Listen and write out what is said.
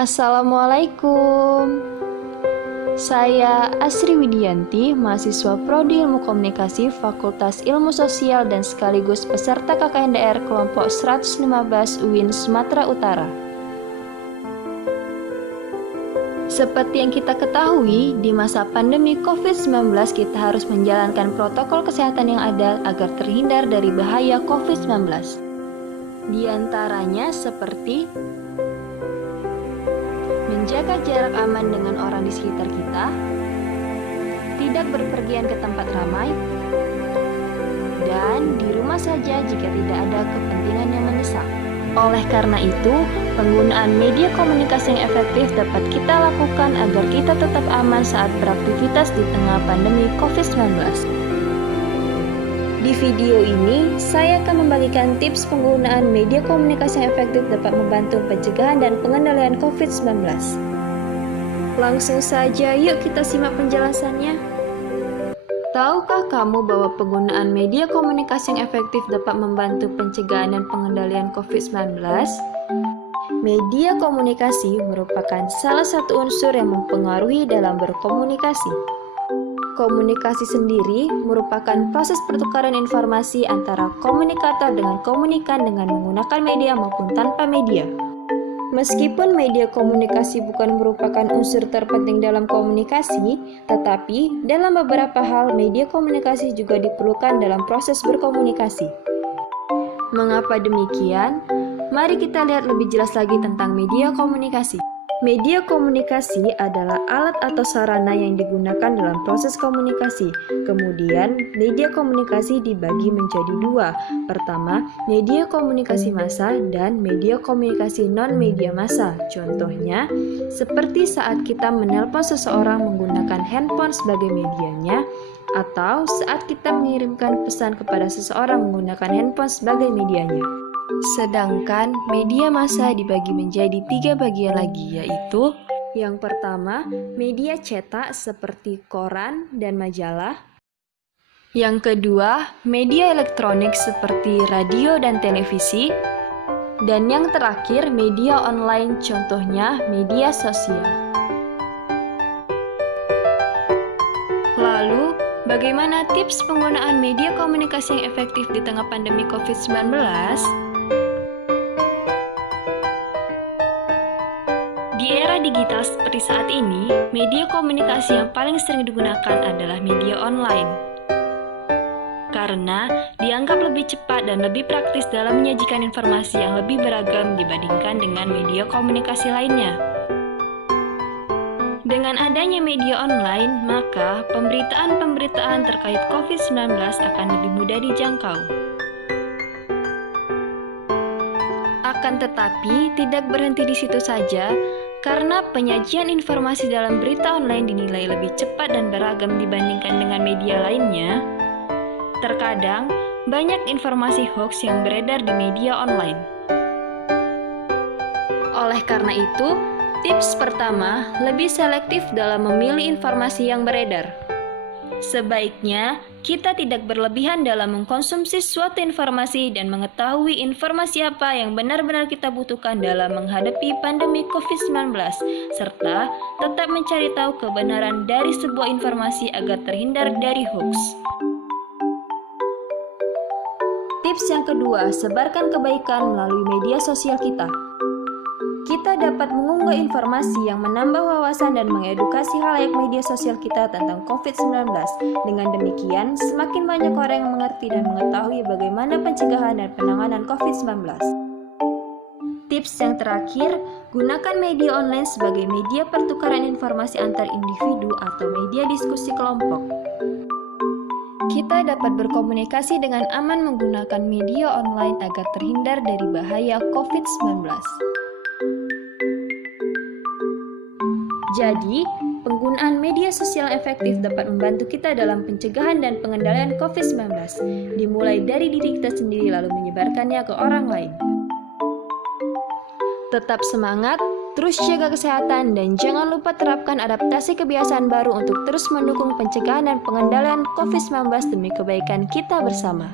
Assalamualaikum. Saya Asri Widianti, mahasiswa Prodi Ilmu Komunikasi Fakultas Ilmu Sosial dan sekaligus peserta KKNDR kelompok 115 UIN Sumatera Utara. Seperti yang kita ketahui, di masa pandemi COVID-19 kita harus menjalankan protokol kesehatan yang ada agar terhindar dari bahaya COVID-19. Di antaranya seperti menjaga jarak aman dengan orang di sekitar kita, tidak berpergian ke tempat ramai, dan di rumah saja jika tidak ada kepentingan yang mendesak. Oleh karena itu, penggunaan media komunikasi yang efektif dapat kita lakukan agar kita tetap aman saat beraktivitas di tengah pandemi COVID-19. Di video ini, saya akan membagikan tips penggunaan media komunikasi yang efektif dapat membantu pencegahan dan pengendalian COVID-19. Langsung saja, yuk kita simak penjelasannya. Tahukah kamu bahwa penggunaan media komunikasi yang efektif dapat membantu pencegahan dan pengendalian COVID-19? Media komunikasi merupakan salah satu unsur yang mempengaruhi dalam berkomunikasi. Komunikasi sendiri merupakan proses pertukaran informasi antara komunikator dengan komunikan dengan menggunakan media maupun tanpa media. Meskipun media komunikasi bukan merupakan unsur terpenting dalam komunikasi, tetapi dalam beberapa hal media komunikasi juga diperlukan dalam proses berkomunikasi. Mengapa demikian? Mari kita lihat lebih jelas lagi tentang media komunikasi. Media komunikasi adalah alat atau sarana yang digunakan dalam proses komunikasi. Kemudian, media komunikasi dibagi menjadi dua. Pertama, media komunikasi massa dan media komunikasi non-media massa. Contohnya, seperti saat kita menelpon seseorang menggunakan handphone sebagai medianya, atau saat kita mengirimkan pesan kepada seseorang menggunakan handphone sebagai medianya. Sedangkan media massa dibagi menjadi 3 bagian lagi, yaitu yang pertama, media cetak seperti koran dan majalah. Yang kedua, media elektronik seperti radio dan televisi. Dan yang terakhir, media online, contohnya media sosial. Lalu, bagaimana tips penggunaan media komunikasi yang efektif di tengah pandemi COVID-19? Di era digital seperti saat ini, media komunikasi yang paling sering digunakan adalah media online. Karena dianggap lebih cepat dan lebih praktis dalam menyajikan informasi yang lebih beragam dibandingkan dengan media komunikasi lainnya. Dengan adanya media online, maka pemberitaan-pemberitaan terkait COVID-19 akan lebih mudah dijangkau. Akan tetapi, tidak berhenti di situ saja, karena penyajian informasi dalam berita online dinilai lebih cepat dan beragam dibandingkan dengan media lainnya. Terkadang, banyak informasi hoax yang beredar di media online. Oleh karena itu, tips pertama, lebih selektif dalam memilih informasi yang beredar. Sebaiknya, kita tidak berlebihan dalam mengkonsumsi suatu informasi dan mengetahui informasi apa yang benar-benar kita butuhkan dalam menghadapi pandemi COVID-19, serta tetap mencari tahu kebenaran dari sebuah informasi agar terhindar dari hoax. Tips yang kedua, sebarkan kebaikan melalui media sosial kita. Kita dapat mengunggah informasi yang menambah wawasan dan mengedukasi halayak media sosial kita tentang COVID-19. Dengan demikian, semakin banyak orang yang mengerti dan mengetahui bagaimana pencegahan dan penanganan COVID-19. Tips yang terakhir, gunakan media online sebagai media pertukaran informasi antar individu atau media diskusi kelompok. Kita dapat berkomunikasi dengan aman menggunakan media online agar terhindar dari bahaya COVID-19. Jadi, penggunaan media sosial efektif dapat membantu kita dalam pencegahan dan pengendalian COVID-19, dimulai dari diri kita sendiri lalu menyebarkannya ke orang lain. Tetap semangat, terus jaga kesehatan, dan jangan lupa terapkan adaptasi kebiasaan baru untuk terus mendukung pencegahan dan pengendalian COVID-19 demi kebaikan kita bersama.